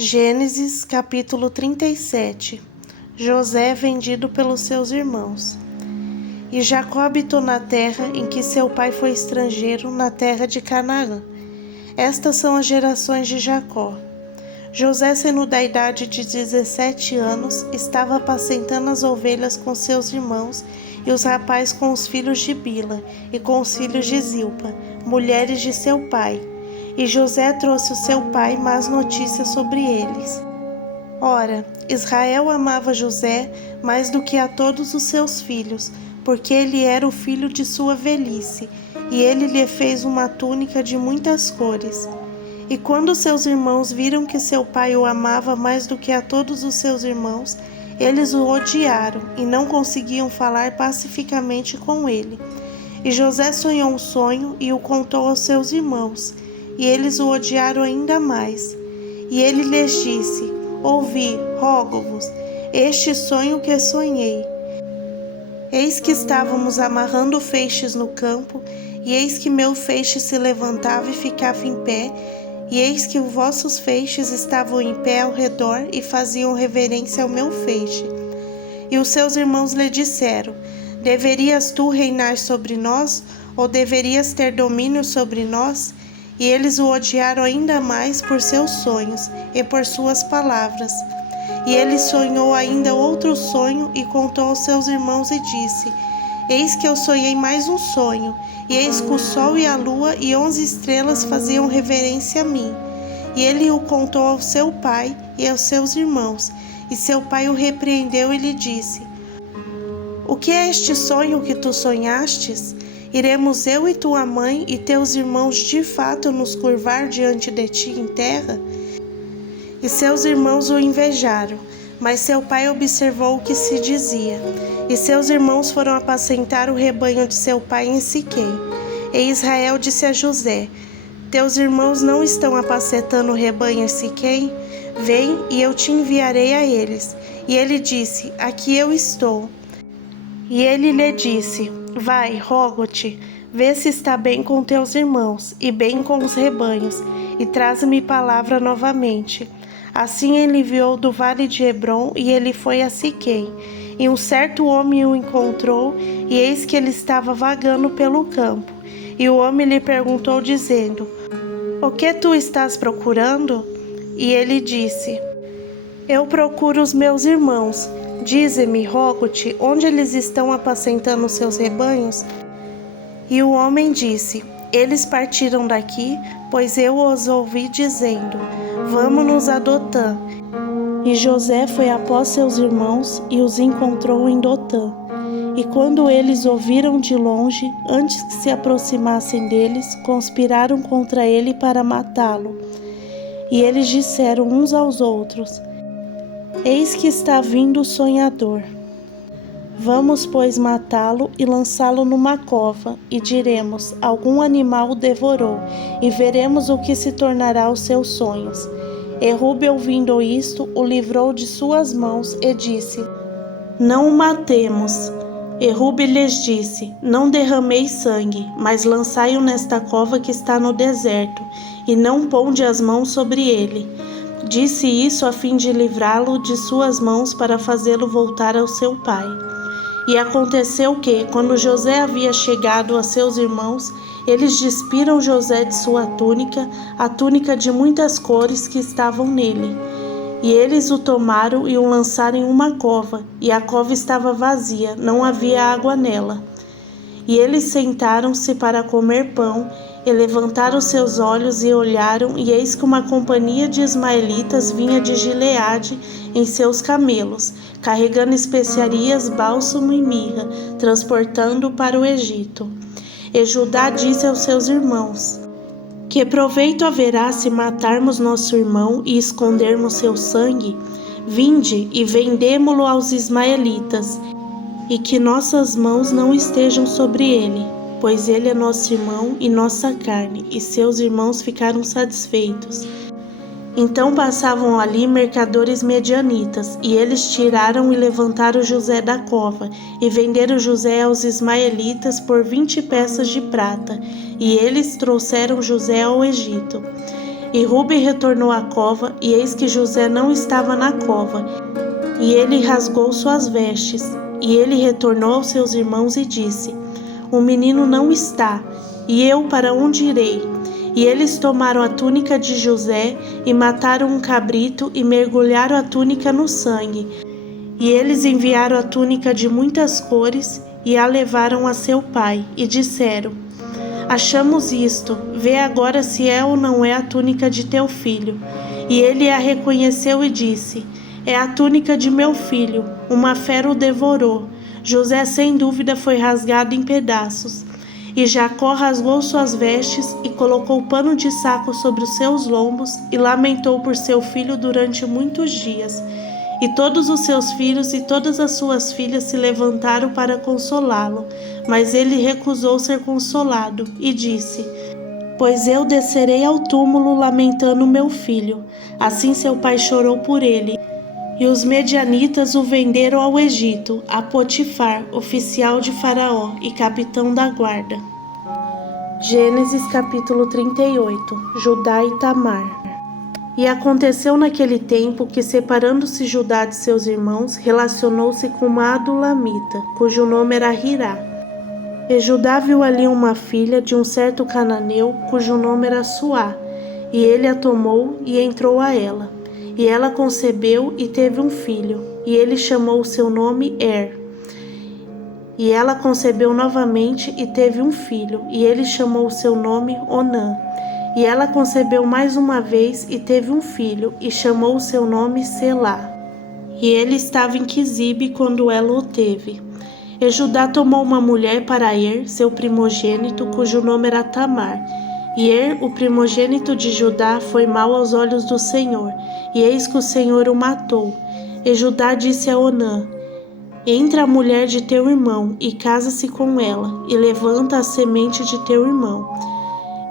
Gênesis capítulo 37. José vendido pelos seus irmãos. E Jacó habitou na terra em que seu pai foi estrangeiro, na terra de Canaã. Estas são as gerações de Jacó. José, sendo da idade de 17 anos, estava apacentando as ovelhas com seus irmãos e os rapazes com os filhos de Bila e com os filhos de Zilpa, mulheres de seu pai. E José trouxe ao seu pai más notícias sobre eles. Ora, Israel amava José mais do que a todos os seus filhos, porque ele era o filho de sua velhice, e ele lhe fez uma túnica de muitas cores. E quando seus irmãos viram que seu pai o amava mais do que a todos os seus irmãos, eles o odiaram e não conseguiam falar pacificamente com ele. E José sonhou um sonho e o contou aos seus irmãos, e eles o odiaram ainda mais. E ele lhes disse: Ouvi, rogo-vos, este sonho que sonhei. Eis que estávamos amarrando feixes no campo, e eis que meu feixe se levantava e ficava em pé, e eis que os vossos feixes estavam em pé ao redor e faziam reverência ao meu feixe. E os seus irmãos lhe disseram: Deverias tu reinar sobre nós, ou deverias ter domínio sobre nós? E eles o odiaram ainda mais por seus sonhos e por suas palavras. E ele sonhou ainda outro sonho e contou aos seus irmãos e disse: Eis que eu sonhei mais um sonho, e eis que o sol e a lua e 11 estrelas faziam reverência a mim. E ele o contou ao seu pai e aos seus irmãos, e seu pai o repreendeu e lhe disse: O que é este sonho que tu sonhastes? Iremos eu e tua mãe e teus irmãos de fato nos curvar diante de ti em terra? E seus irmãos o invejaram, mas seu pai observou o que se dizia. E seus irmãos foram apacentar o rebanho de seu pai em Siquém. E Israel disse a José: Teus irmãos não estão apacentando o rebanho em Siquém? Vem e eu te enviarei a eles. E ele disse: Aqui eu estou. E ele lhe disse: Vai, rogo-te, vê se está bem com teus irmãos, e bem com os rebanhos, e traze-me palavra novamente. Assim ele enviou do vale de Hebrom, e ele foi a Siquém. E um certo homem o encontrou, e eis que ele estava vagando pelo campo. E o homem lhe perguntou, dizendo: O que tu estás procurando? E ele disse: Eu procuro os meus irmãos. Dize-me, rogo-te, onde eles estão apacentando os seus rebanhos? E o homem disse: Eles partiram daqui, pois eu os ouvi dizendo: Vamo-nos a Dotã. E José foi após seus irmãos e os encontrou em Dotã. E quando eles o viram de longe, antes que se aproximassem deles, conspiraram contra ele para matá-lo. E eles disseram uns aos outros: Eis que está vindo o sonhador. Vamos, pois, matá-lo e lançá-lo numa cova, e diremos: Algum animal o devorou, e veremos o que se tornará aos seus sonhos. E Rube, ouvindo isto, o livrou de suas mãos e disse: Não o matemos. E Rube lhes disse: Não derrameis sangue, mas lançai-o nesta cova que está no deserto, e não ponde as mãos sobre ele. Disse isso a fim de livrá-lo de suas mãos para fazê-lo voltar ao seu pai. E aconteceu que, quando José havia chegado a seus irmãos, eles despiram José de sua túnica, a túnica de muitas cores que estavam nele. E eles o tomaram e o lançaram em uma cova, e a cova estava vazia, não havia água nela. E eles sentaram-se para comer pão, e levantaram seus olhos e olharam, e eis que uma companhia de ismaelitas vinha de Gileade em seus camelos, carregando especiarias, bálsamo e mirra, transportando para o Egito. E Judá disse aos seus irmãos: Que proveito haverá se matarmos nosso irmão e escondermos seu sangue? Vinde e vendemo-lo aos ismaelitas, e que nossas mãos não estejam sobre ele, pois ele é nosso irmão e nossa carne. E seus irmãos ficaram satisfeitos. Então passavam ali mercadores medianitas, e eles tiraram e levantaram José da cova, e venderam José aos ismaelitas por 20 peças de prata, e eles trouxeram José ao Egito. E Rúben retornou à cova, e eis que José não estava na cova. E ele rasgou suas vestes. E ele retornou aos seus irmãos e disse: O menino não está, e eu para onde irei? E eles tomaram a túnica de José, e mataram um cabrito, e mergulharam a túnica no sangue. E eles enviaram a túnica de muitas cores, e a levaram a seu pai, e disseram: Achamos isto, vê agora se é ou não é a túnica de teu filho. E ele a reconheceu e disse: É a túnica de meu filho, uma fera o devorou. José sem dúvida foi rasgado em pedaços. E Jacó rasgou suas vestes e colocou pano de saco sobre os seus lombos e lamentou por seu filho durante muitos dias. E todos os seus filhos e todas as suas filhas se levantaram para consolá-lo, mas ele recusou ser consolado e disse: Pois eu descerei ao túmulo lamentando meu filho. Assim seu pai chorou por ele. E os medianitas o venderam ao Egito, a Potifar, oficial de Faraó e capitão da guarda. Gênesis capítulo 38. Judá e Tamar. E aconteceu naquele tempo que, separando-se Judá de seus irmãos, relacionou-se com uma adulamita, cujo nome era Hirá. E Judá viu ali uma filha de um certo cananeu, cujo nome era Suá, e ele a tomou e entrou a ela. E ela concebeu e teve um filho, e ele chamou o seu nome E ela concebeu novamente e teve um filho, e ele chamou o seu nome Onã. E ela concebeu mais uma vez e teve um filho, e chamou o seu nome Selá. E ele estava em Quisibe quando ela o teve. E Judá tomou uma mulher para seu primogênito, cujo nome era Tamar. E o primogênito de Judá, foi mau aos olhos do Senhor, e eis que o Senhor o matou. E Judá disse a Onã: Entra a mulher de teu irmão, e casa-se com ela, e levanta a semente de teu irmão.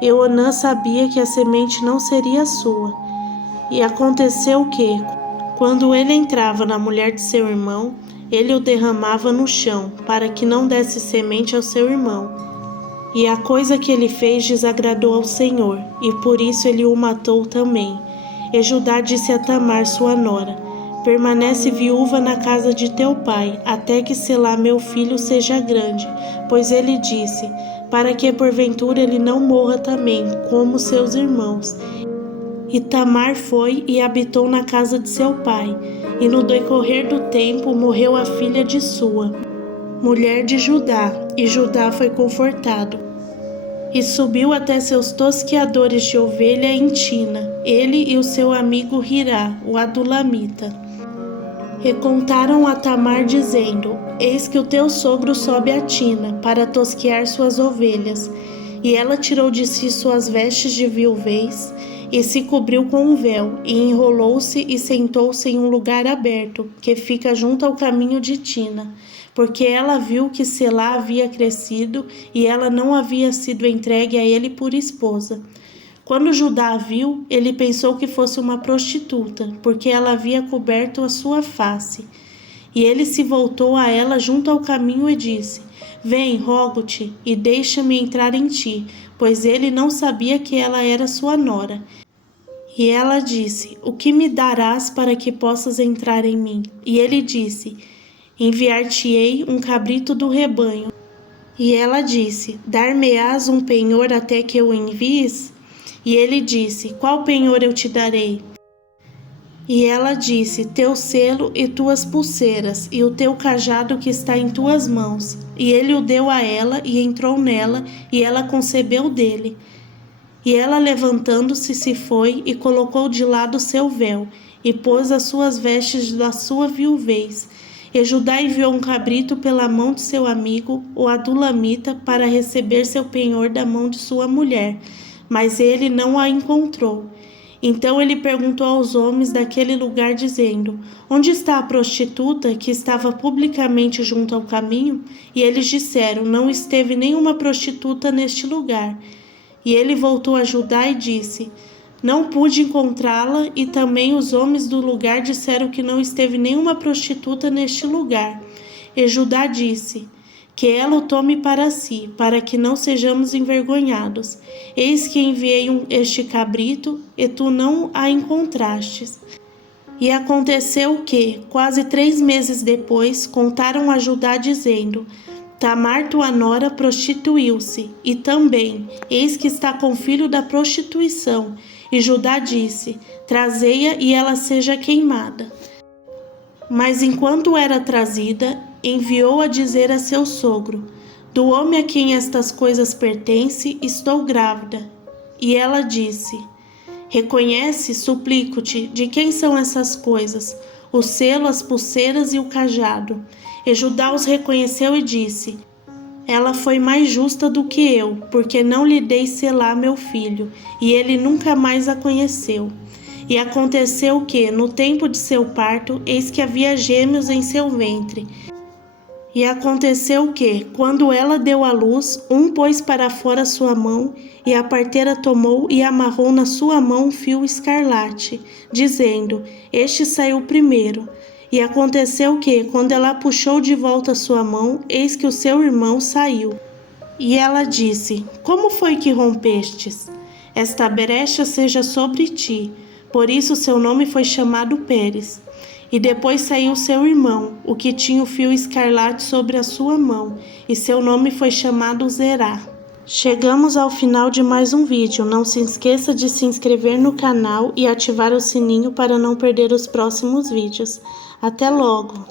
E Onã sabia que a semente não seria sua. E aconteceu que, quando ele entrava na mulher de seu irmão, ele o derramava no chão, para que não desse semente ao seu irmão. E a coisa que ele fez desagradou ao Senhor, e por isso ele o matou também. E Judá disse a Tamar, sua nora: Permanece viúva na casa de teu pai, até que Selá meu filho seja grande. Pois ele disse: Para que porventura ele não morra também, como seus irmãos. E Tamar foi e habitou na casa de seu pai. E no decorrer do tempo morreu a filha de Sua, mulher de Judá, e Judá foi confortado. E subiu até seus tosqueadores de ovelha em Tina, ele e o seu amigo Hirá, o adulamita. E contaram a Tamar dizendo: Eis que o teu sogro sobe a Tina, para tosquear suas ovelhas. E ela tirou de si suas vestes de viuvez, e se cobriu com um véu, e enrolou-se e sentou-se em um lugar aberto, que fica junto ao caminho de Tina, porque ela viu que Selá havia crescido, e ela não havia sido entregue a ele por esposa. Quando Judá a viu, ele pensou que fosse uma prostituta, porque ela havia coberto a sua face. E ele se voltou a ela junto ao caminho e disse: Vem, rogo-te, e deixa-me entrar em ti, pois ele não sabia que ela era sua nora. E ela disse: O que me darás para que possas entrar em mim? E ele disse: Enviar-te-ei um cabrito do rebanho. E ela disse: Dar-me-ás um penhor até que eu o envies? E ele disse: Qual penhor eu te darei? E ela disse: Teu selo e tuas pulseiras, e o teu cajado que está em tuas mãos. E ele o deu a ela, e entrou nela, e ela concebeu dele. E ela, levantando-se, se foi, e colocou de lado seu véu, e pôs as suas vestes da sua viuvez. E Judá enviou um cabrito pela mão de seu amigo, o adulamita, para receber seu penhor da mão de sua mulher, mas ele não a encontrou. Então ele perguntou aos homens daquele lugar, dizendo: Onde está a prostituta que estava publicamente junto ao caminho? E eles disseram: Não esteve nenhuma prostituta neste lugar. E ele voltou a Judá e disse: Não pude encontrá-la, e também os homens do lugar disseram que não esteve nenhuma prostituta neste lugar. E Judá disse: que ela o tome para si, para que não sejamos envergonhados. Eis que enviei este cabrito, e tu não a encontrastes. E aconteceu que, quase 3 meses depois, contaram a Judá, dizendo: Tamar, tua nora, prostituiu-se, e também, eis que está com filho da prostituição. E Judá disse: Trazei-a e ela seja queimada. Mas enquanto era trazida, enviou a dizer a seu sogro: Do homem a quem estas coisas pertencem, estou grávida. E ela disse: Reconhece, suplico-te, de quem são essas coisas, o selo, as pulseiras e o cajado. E Judá os reconheceu e disse: Ela foi mais justa do que eu, porque não lhe dei selar meu filho, e ele nunca mais a conheceu. E aconteceu que, no tempo de seu parto, eis que havia gêmeos em seu ventre. E aconteceu que, quando ela deu à luz, um pôs para fora sua mão, e a parteira tomou e amarrou na sua mão um fio escarlate, dizendo: Este saiu primeiro. E aconteceu que, quando ela puxou de volta sua mão, eis que o seu irmão saiu. E ela disse: Como foi que rompestes? Esta brecha seja sobre ti. Por isso seu nome foi chamado Pérez. E depois saiu seu irmão, o que tinha o fio escarlate sobre a sua mão, e seu nome foi chamado Zerá. Chegamos ao final de mais um vídeo. Não se esqueça de se inscrever no canal e ativar o sininho para não perder os próximos vídeos. Até logo!